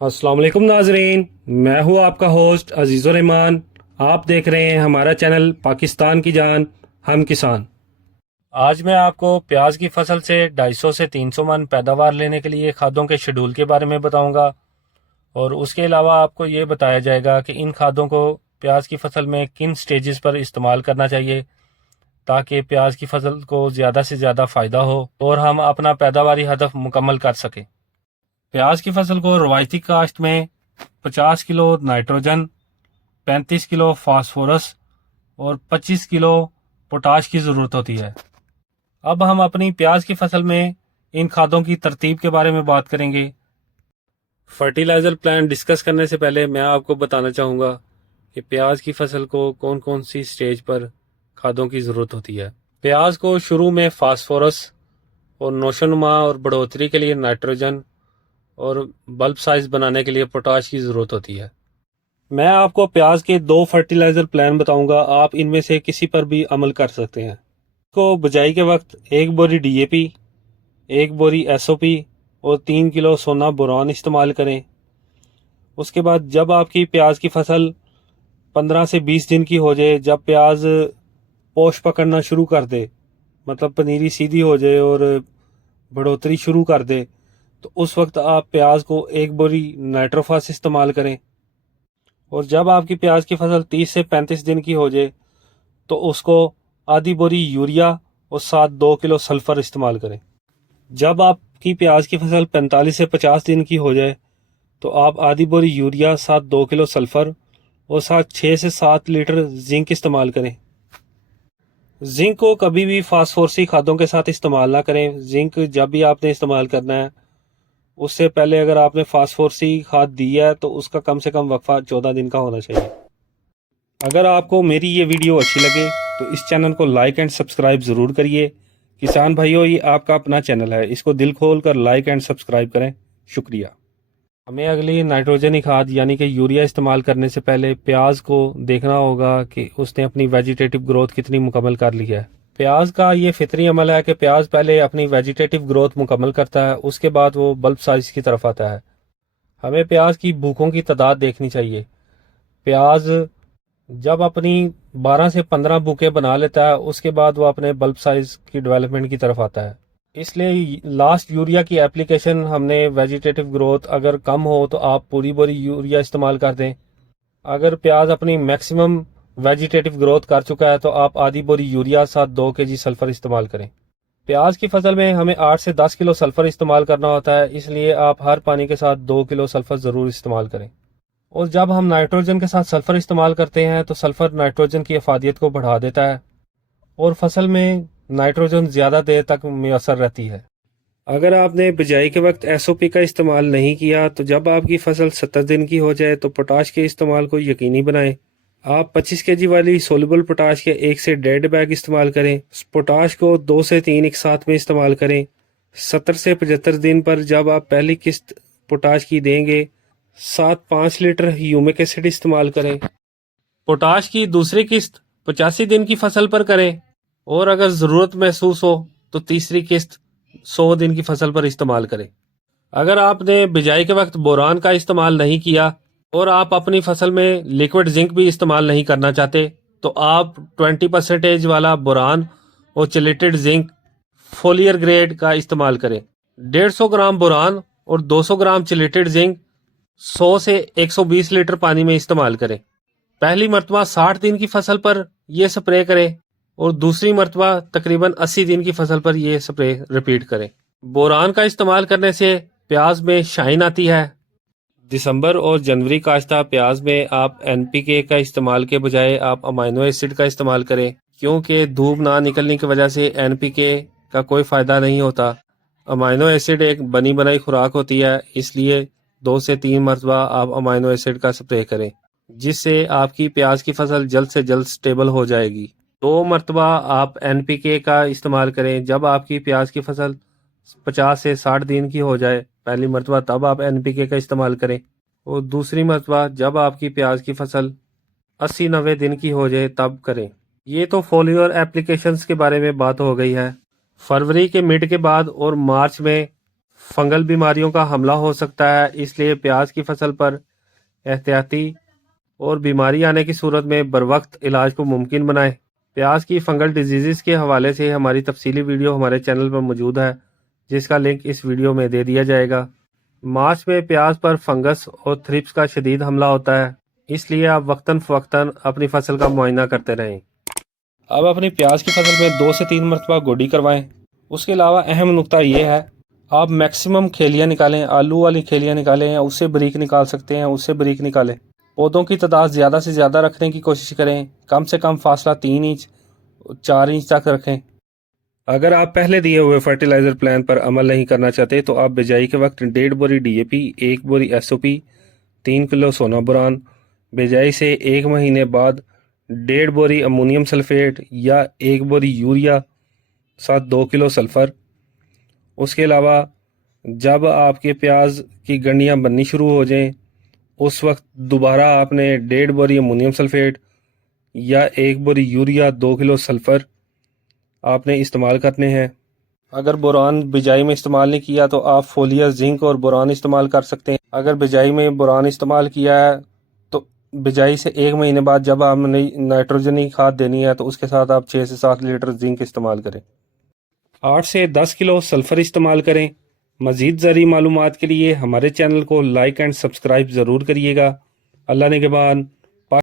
अस्सलाम वालेकुम नाजरीन, मैं हूँ आपका होस्ट अजीज़ुर रहमान। आप देख रहे हैं हमारा चैनल पाकिस्तान की जान हम किसान। आज मैं आपको प्याज की फसल से 250 से 300 मन पैदावार लेने के लिए खादों के शेड्यूल के बारे में बताऊंगा, और उसके अलावा आपको ये बताया जाएगा कि इन खादों को प्याज की फसल में किन स्टेजेस पर इस्तेमाल करना चाहिए ताकि प्याज की फसल को ज़्यादा से ज़्यादा फ़ायदा हो और हम अपना पैदावारी हदफ मुकम्मल कर सकें। प्याज की फसल को रवायती काश्त में 50 किलो नाइट्रोजन, 35 किलो फास्फोरस और 25 किलो पोटाश की ज़रूरत होती है। अब हम अपनी प्याज की फसल में इन खादों की तरतीब के बारे में बात करेंगे। फर्टिलाइज़र प्लान डिस्कस करने से पहले मैं आपको बताना चाहूँगा कि प्याज की फसल को कौन कौन सी स्टेज पर खादों की ज़रूरत होती है। प्याज को शुरू में फास्फोरस और नौशोनुमा और बढ़ोतरी के लिए नाइट्रोजन और बल्ब साइज बनाने के लिए पोटाश की ज़रूरत होती है। मैं आपको प्याज के 2 फर्टिलाइज़र प्लान बताऊंगा, आप इनमें से किसी पर भी अमल कर सकते हैं। को बुझाई के वक्त 1 बोरी DAP, 1 बोरी SOP और 3 किलो सोना बोरान इस्तेमाल करें। उसके बाद जब आपकी प्याज की फसल 15 से 20 दिन की हो जाए, जब प्याज पोश पकड़ना शुरू कर दे, मतलब पनीरी सीधी हो जाए और बढ़ोतरी शुरू कर दे, तो उस वक्त आप प्याज को 1 बोरी नाइट्रोफास इस्तेमाल करें। और जब आपकी प्याज की फसल 30 से 35 दिन की हो जाए तो उसको आधी बोरी यूरिया और साथ 2 किलो सल्फर इस्तेमाल करें। जब आपकी प्याज की फसल 45 से 50 दिन की हो जाए तो आप आधी बोरी यूरिया, साथ 2 किलो सल्फर और साथ 6 से 7 लीटर जिंक इस्तेमाल करें। जिंक को कभी भी फास्फोरसी खादों के साथ इस्तेमाल ना करें। जिंक जब भी आपने इस्तेमाल करना है, उससे पहले अगर आपने फास्फोरसी खाद दी है तो उसका कम से कम वक्फा 14 दिन का होना चाहिए। अगर आपको मेरी ये वीडियो अच्छी लगे तो इस चैनल को लाइक एंड सब्सक्राइब ज़रूर करिए। किसान भाइयों, ये आपका अपना चैनल है, इसको दिल खोल कर लाइक एंड सब्सक्राइब करें। शुक्रिया। हमें अगली नाइट्रोजनी खाद यानी कि यूरिया इस्तेमाल करने से पहले प्याज को देखना होगा कि उसने अपनी वेजिटेटिव ग्रोथ कितनी मुकम्मल कर ली है। प्याज का ये फितरी अमल है कि प्याज पहले अपनी वेजिटेटिव ग्रोथ मुकम्मल करता है, उसके बाद वो बल्ब साइज की तरफ आता है। हमें प्याज की भूखों की तादाद देखनी चाहिए। प्याज जब अपनी 12 से 15 भूखे बना लेता है, उसके बाद वो अपने बल्ब साइज की डेवलपमेंट की तरफ आता है। इसलिए लास्ट यूरिया की एप्लीकेशन हमने वेजिटेटिव ग्रोथ अगर कम हो तो आप पूरी बोरी यूरिया इस्तेमाल कर दें। अगर प्याज अपनी मैक्सिमम वेजिटेटिव ग्रोथ कर चुका है तो आप आधी बोरी यूरिया साथ 2 kg सल्फर इस्तेमाल करें। प्याज की फसल में हमें 8 से 10 किलो सल्फर इस्तेमाल करना होता है, इसलिए आप हर पानी के साथ 2 किलो सल्फर ज़रूर इस्तेमाल करें। और जब हम नाइट्रोजन के साथ सल्फर इस्तेमाल करते हैं तो सल्फर नाइट्रोजन की अफादियत को बढ़ा देता है और फसल में नाइट्रोजन ज़्यादा देर तक मुयसर रहती है। अगर आपने बिजाई के वक्त SOP का इस्तेमाल नहीं किया तो जब आपकी फसल 70 दिन की हो जाए तो पोटाश के इस्तेमाल को यकीनी बनाएं। आप 25 kg वाली सोल्युबल पोटाश के 1 से 1.5 बैग इस्तेमाल करें। पोटाश को 2 से 3 एक साथ में इस्तेमाल करें। 70 से 75 दिन पर जब आप पहली किस्त पोटाश की देंगे, साथ 5 लीटर ह्यूमिक एसिड इस्तेमाल करें। पोटाश की दूसरी किस्त 85 दिन की फसल पर करें और अगर ज़रूरत महसूस हो तो तीसरी किस्त 100 दिन की फसल पर इस्तेमाल करें। अगर आपने बिजाई के वक्त बोरान का इस्तेमाल नहीं किया और आप अपनी फसल में लिक्विड जिंक भी इस्तेमाल नहीं करना चाहते तो आप 20% वाला बोरान और चिलेटेड जिंक फोलियर ग्रेड का इस्तेमाल करें। 150 ग्राम बोरान और 200 ग्राम चिलेटेड जिंक 100 से 120 लीटर पानी में इस्तेमाल करें। पहली मरतबा 60 दिन की फसल पर यह स्प्रे करें और दूसरी मरतबा तकरीबन 80 दिन की फसल पर यह स्प्रे रिपीट करें। बोरान का इस्तेमाल करने से प्याज में शाइन आती है। दिसंबर और जनवरी काश्ता प्याज में आप NPK का इस्तेमाल के बजाय आप अमाइनो एसिड का इस्तेमाल करें, क्योंकि धूप ना निकलने की वजह से NPK का कोई फ़ायदा नहीं होता। अमाइनो एसिड एक बनी बनाई खुराक होती है, इसलिए 2 से 3 मरतबा आप अमाइनो एसिड का स्प्रे करें, जिससे आपकी प्याज की फसल जल्द से जल्द स्टेबल हो जाएगी। 2 मरतबा आप NPK का इस्तेमाल करें जब आपकी प्याज की फसल 50 से 60 दिन की हो जाए। पहली मरतबा तब आप NPK का इस्तेमाल करें और दूसरी मरतबा जब आपकी प्याज की फसल 80-90 दिन की हो जाए तब करें। ये तो फोलियर एप्लीकेशंस के बारे में बात हो गई है। फरवरी के मिड के बाद और मार्च में فنگل بیماریوں کا حملہ ہو سکتا ہے، اس لیے پیاز کی فصل پر احتیاطی اور بیماری آنے کی صورت میں بروقت علاج کو ممکن بنائیں۔ پیاز کی فنگل ڈیزیزز کے حوالے سے ہماری تفصیلی ویڈیو ہمارے چینل پر موجود ہے، جس کا لنک اس ویڈیو میں دے دیا جائے گا۔ مارچ میں پیاز پر فنگس اور تھرپس کا شدید حملہ ہوتا ہے، اس لیے آپ وقتاً فوقتاً اپنی فصل کا معائنہ کرتے رہیں۔ اب اپنی پیاز کی فصل میں 2 سے 3 مرتبہ گوڈی کروائیں۔ اس کے علاوہ اہم نکتہ یہ ہے، آپ میکسیمم کھیلیاں نکالیں، آلو والی کھیلیاں نکالیں، یا اس سے بریک نکال سکتے ہیں، اس سے بریک نکالیں۔ پودوں کی تعداد زیادہ سے زیادہ رکھنے کی کوشش کریں، کم سے کم فاصلہ 3 انچ 4 انچ تک رکھیں۔ اگر آپ پہلے دیے ہوئے فرٹیلائزر پلان پر عمل نہیں کرنا چاہتے تو آپ بجائی کے وقت 1.5 بوری D A P, 1 بوری S O پی، 3 کلو سونا بوران، بجائی سے 1 مہینے بعد 1.5 بوری امونیم سلفیٹ یا 1 بوری یوریا ساتھ 2 کلو سلفر۔ اس کے علاوہ جب آپ کے پیاز کی گنڈیاں بننی شروع ہو جائیں اس وقت دوبارہ آپ نے 1.5 بوری امونیم سلفیٹ یا 1 بوری یوریا 2 کلو سلفر آپ نے استعمال کرنے ہیں۔ اگر بوران بجائی میں استعمال نہیں کیا تو آپ فولیا زنک اور بوران استعمال کر سکتے ہیں۔ اگر بجائی میں بوران استعمال کیا ہے تو بجائی سے 1 مہینے بعد جب آپ نے نائٹروجنی کھاد دینی ہے تو اس کے ساتھ آپ 6 سے 7 لیٹر زنک استعمال کریں۔ 8 سے 10 کلو سلفر استعمال کریں۔ مزید زرعی معلومات کے لیے ہمارے چینل کو لائک اینڈ سبسکرائب ضرور کریے گا۔ اللہ نگہبان۔